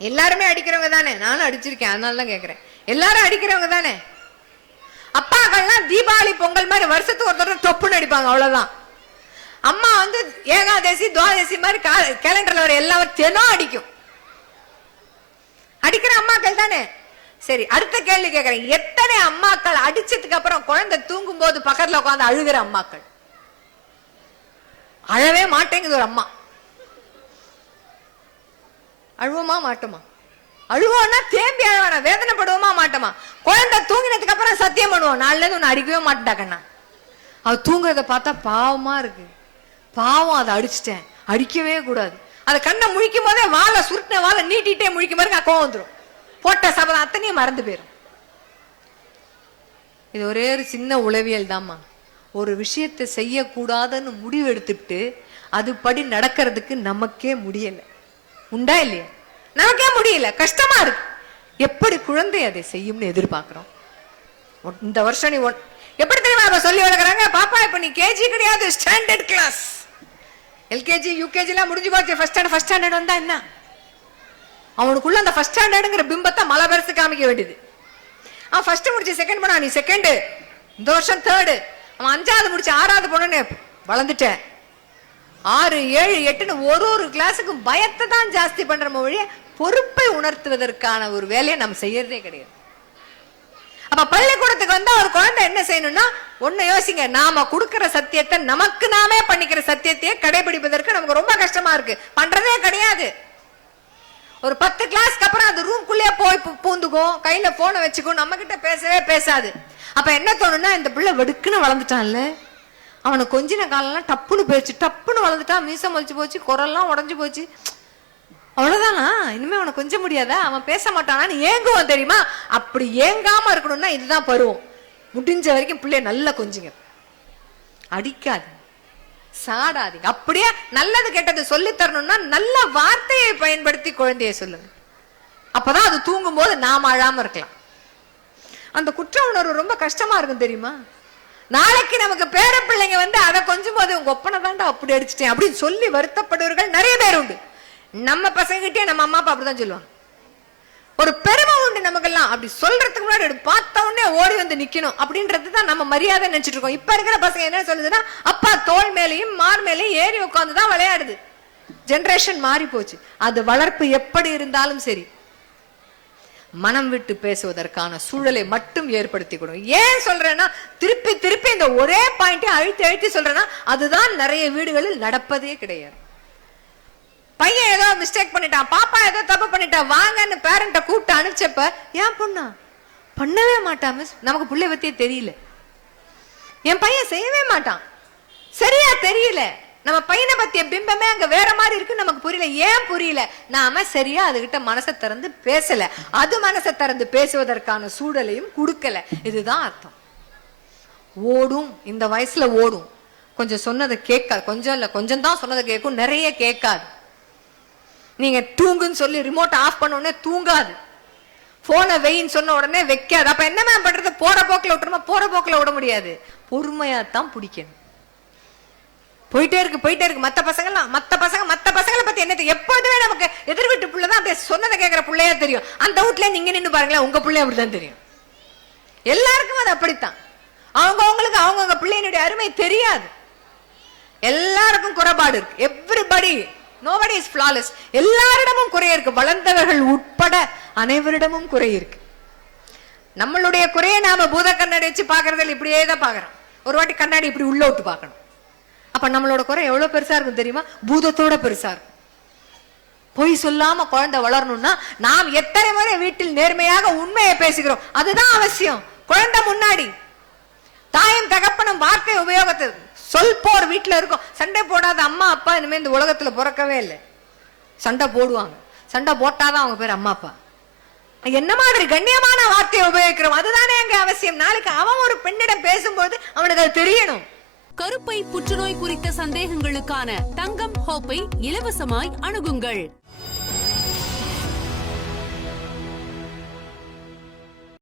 எல்லாருமே அடிக்கிறவங்க தானே? நானும் அடிச்சிருக்கேன், அதனாலதான் கேக்குறேன். எல்லாரும் அடிக்கிறவங்க தானே? அப்பாக்கள்லாம் தீபாவளி பொங்கல் மாதிரி வருஷத்துக்கு ஒரு தடவை தொப்புன்னு அடிப்பாங்க, அவ்வளவுதான். அம்மா வந்து ஏகாதசி துவாதசி மாதிரி கேலண்டர்ல வர எல்லாரும் தினம் அடிக்கும். அடிக்கிற அம்மாக்கள் தானே? சரி, அடுத்த கேள்வி கேட்கிறேன். எத்தனை அம்மாக்கள் அடிச்சதுக்கு அப்புறம் குழந்தை தூங்கும் போது பக்கத்துல உட்காந்து அழுகிற அம்மாக்கள்? அழவே மாட்டேங்குது ஒரு அம்மா. அழுவோமா மாட்டோமா? அழுவோம்னா தேம்பி அழுவானா? வேதனைப்படுவோமா மாட்டோமா? குழந்தை தூங்கினதுக்கு அப்புறம் சத்தியம் பண்ணுவோம், நாலுல இருந்து ஒன்னு அடிக்கவே மாட்டாக்கண்ணா. அவ தூங்குறத பார்த்தா பாவமா இருக்கு. பாவம், அதை அடிச்சுட்டேன், அடிக்கவே கூடாது. அதை கண்ணை முழிக்கும் போதே வாழை சுருட்டின வாழை நீட்டிட்டே முழிக்கும் போது கோவம் வந்துடும். போட்ட சபதம் அத்தனையும் மறந்து போயிடும். இது ஒரே ஒரு சின்ன உளவியல் தாம்மா. ஒரு விஷயத்தை செய்யக்கூடாதுன்னு முடிவு எடுத்துட்டு அதுபடி நடக்கிறதுக்கு நமக்கே முடியல. உண்டா இல்லையா? நமக்கே முடியல, கஷ்டமா இருக்கு. எப்படி குழந்தை அதை செய்யும்னு எதிர்பார்க்கிறோம். இந்த வருஷம் நீ எப்படி தெரியுமா சொல்லி வளர்க்குறாங்க? பாப்பா இப்ப நீ கேஜி கிடையாது, ஸ்டாண்டர்ட் கிளாஸ். எல்கேஜி யூகேஜி எல்லாம் முடிஞ்சு போச்சு. ஃபர்ஸ்ட் ஸ்டாண்டர்ட் வந்தா என்ன? அவனுக்குள்ள அந்த ஃபர்ஸ்ட் ஸ்டாண்டர்டுங்கிற பிம்பத்தை மலை பெருசு காமிக்க வேண்டியது. அவன் ஃபர்ஸ்ட் முடிச்சு செகண்ட் போனா நீ செகண்ட், இந்த வருஷம் தேர்டு. அவன் 5வது முடிச்சு 6வது போனோன்னு வளர்ந்துட்டேன். 6 7 8ன்னு ஒரு கிளாஸுக்கும் பயத்தை தான் ஜாஸ்தி பண்ற மொழிய பொறுப்பை உணர்த்துவதற்கான ஒரு வேலையை நம்ம செய்யறதே கிடையாது. அப்ப பள்ளிக்கூடத்துக்கு வந்தா ஒரு குழந்தை என்ன செய்யணும்னா, ஒண்ணு யோசிங்க, நாம கொடுக்கிற சத்தியத்தை நமக்கு நாமே பண்ணிக்கிற சத்தியத்தையே கடைபிடிப்பதற்கு நமக்கு ரொம்ப கஷ்டமா இருக்கு. பண்றதே கிடையாது. ஒரு 10 கிளாஸ்க்கு அப்புறம் அது ரூம்குள்ளே போய் பூந்துக்கும், கையில போனை வச்சுக்கும், நம்ம கிட்ட பேசவே பேசாது. அப்ப என்ன தோணும்னா, இந்த பிள்ளை வெடுக்குன்னு வளர்ந்துட்டான்ல, அவனை கொஞ்சின காலெல்லாம் டப்புன்னு போயிடுச்சு, டப்புன்னு வளர்ந்துட்டான், மீசம் மலிச்சு போச்சு, குரல்லாம் உடஞ்சு போச்சு, அவ்வளவுதானா, இனிமே அவனை கொஞ்ச முடியாதா, அவன் பேச மாட்டானான்னு ஏங்குவான் தெரியுமா? அப்படி ஏங்காம இருக்கணும்னா இதுதான் பருவம். முடிஞ்ச வரைக்கும் பிள்ளைய நல்லா கொஞ்சுங்க, அடிக்காது, சாடாதீங்க. அப்படியே நல்லது கெட்டது சொல்லி தரணும்னா நல்ல வார்த்தையை பயன்படுத்தி குழந்தைய சொல்லுங்க. அப்பதான் அது தூங்கும் போது நாம அழாம இருக்கலாம். அந்த குற்ற உணர்வு ரொம்ப கஷ்டமா இருக்கும் தெரியுமா? நாளைக்கு நமக்கு பேர பிள்ளைங்க வந்து அதை கொஞ்சம் போது உங்க ஒப்பனை தாண்டா அப்படி அடிச்சுட்டேன் அப்படின்னு சொல்லி வருத்தப்படுவர்கள் நிறைய பேர் உண்டு. நம்ம பசங்கிட்டே நம்ம அம்மா அப்பா அப்படிதான் சொல்லுவாங்க. ஒரு பெருமை உண்டு நமக்கெல்லாம். அப்படி சொல்றதுக்கு முன்னாடி பார்த்த உடனே ஓடி வந்து நிக்கணும் அப்படின்றதுதான் நம்ம மரியாதை நினைச்சிட்டு இருக்கோம். இப்ப இருக்கிற பசங்க என்ன சொல்லுதுன்னா, அப்பா தோல் மேலையும் மார் மேலையும் ஏறி உட்காந்துதான் விளையாடுது. ஜெனரேஷன் மாறி போச்சு. அது வளர்ப்பு எப்படி இருந்தாலும் சரி, மனம் விட்டு பேசுவதற்கான சூழலை மட்டும் ஏற்படுத்தி கொடுங்க. ஏன் சொல்றேன்னா, திருப்பி திருப்பி இந்த ஒரே பாயிண்டை அழுத்தி அழுத்தி சொல்றேன்னா, அதுதான் நிறைய வீடுகளில் நடப்பதே கிடையாது. பையன் ஏதோ மிஸ்டேக் பண்ணிட்டான், பாப்பா ஏதோ தப்பு பண்ணிட்டா, வாங்கன்னு பேரண்ட கூப்பிட்டு அனுப்பிச்சப்ப, ஏன் பொண்ணா பண்ணவே மாட்டான் மிஸ், நமக்கு புள்ளை பத்தியே தெரியல, என் பையன் செய்யவே மாட்டான், சரியா தெரியல, நம்ம பையனை பத்திய பிம்பமே அங்க வேற மாதிரி இருக்கு, நமக்கு புரியல. ஏன் புரியல? நாம சரியா அதுகிட்ட மனசை திறந்து பேசல, அது மனசை திறந்து பேசுவதற்கான சூழலையும் கொடுக்கல. இதுதான் அர்த்தம். ஓடும், இந்த வயசுல ஓடும், கொஞ்சம் சொன்னதை கேட்காது, கொஞ்சம் இல்ல கொஞ்சம் தான் சொன்னதை கேட்கும், நிறைய கேட்காது. நீங்க தூங்குன்னு சொல்லி ரிமோட் ஆஃப் பண்ண உடனே தூங்காது, போனை வெயின்னு சொன்ன உடனே வைக்காது. அப்ப என்ன பண்றது? போற போக்கில் விட்டுருமா? போற போக்கில் விட முடியாது, பொறுமையா தான் பிடிக்கணும். போயிட்டே இருக்கு. மத்த பசங்களை பத்தி என்ன, எப்போதுமே நமக்கு எதிர் வீட்டு புள்ளதான் அப்படியே சொன்னதை கேட்கிற பிள்ளையா தெரியும். அந்த வீட்டுல நீங்க நின்று பாருங்களேன், உங்க பிள்ளை அப்படிதான் தெரியும். எல்லாருக்கும் அது அப்படித்தான். அவங்களுக்கு அவங்கவுங்க பிள்ளையினுடைய அருமை தெரியாது. எல்லாருக்கும் குறைபாடு இருக்கு. Everybody, nobody is flawless. எல்லாரிடமும் குறை இருக்கு. வளர்ந்தவர்கள் உட்பட அனைவரிடமும் குறை இருக்கு. நம்மளுடைய குறையை நாம பூத கண்ணாடி வச்சு பாக்குறதில் இப்படியே தான் பாக்குறோம். ஒரு வாட்டி கண்ணாடி இப்படி உள்ள விட்டு பார்க்கணும். அப்ப நம்மளோட குறை எவ்வளவு பெருசா இருக்கும் தெரியுமா? பூதத்தோட பெருசா இருக்கும். பொய் சொல்லாம குழந்தை வளரணும்னா நாம் எத்தனை முறை வீட்டில் நேர்மையாக உண்மையை பேசுகிறோம், அதுதான் அவசியம். குழந்தை முன்னாடி தாயும் தகப்பனும் வார்த்தை உபயோகத்தை சொல் போர் வீட்டுல இருக்கும். சண்டை போடாத அம்மா அப்பா இனிமே இந்த உலகத்துல பிறக்கவே இல்லை. சண்டை போடுவாங்க, சண்டை போட்டாதான் அவங்க பேர் அம்மா அப்பா. என்ன மாதிரி கண்ணியமான வார்த்தையை உபயோகிக்கிறோம், அதுதானே அங்க அவசியம். நாளைக்கு அவன் ஒரு பெண்ணிடம் பேசும்போது அவனுக்கு அது தெரியணும். கருப்பை புற்றுநோய் குறித்த சந்தேகங்களுக்கான தங்கம் ஹோப்பை இலவசமாய் அணுகுங்கள்.